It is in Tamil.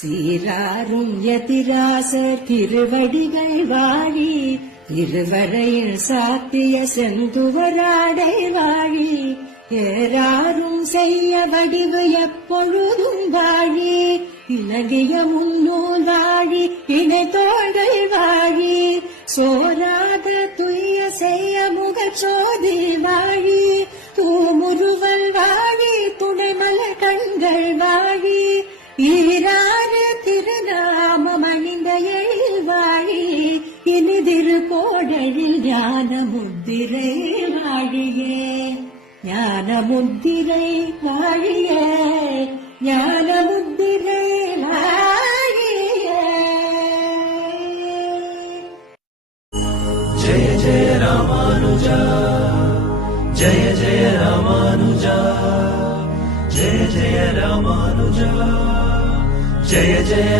சீராரும் யதிராசர் திருவடிகள் வாழி, திருவரையில் சாத்திய செந்துவராடை வாழி, ஏறாரும் செய்ய வடிவு எப்பொழுதும் வாழி, இலகிய முன்னூல் வாழி, இணை தோள்கள் வாழி, சோராத துய்ய செய்ய முகச்சோதி வாழி, தூமுருவல் வாழி, துணைமலர் கண்கள் வாழி, ஈராறு திருநாமம் அணிந்த எழில் வாழி, இனிதிரு கோடழில் ஞான முத்திரை வாழியே, ஞான முத்திரை வாழியே, ஞான முத்திரை வாழியே. ஜய ஜய ராமானுஜா, ஜய ஜய ராமானுஜா, ஜய ஜய ராமானுஜா, ஜய ஜய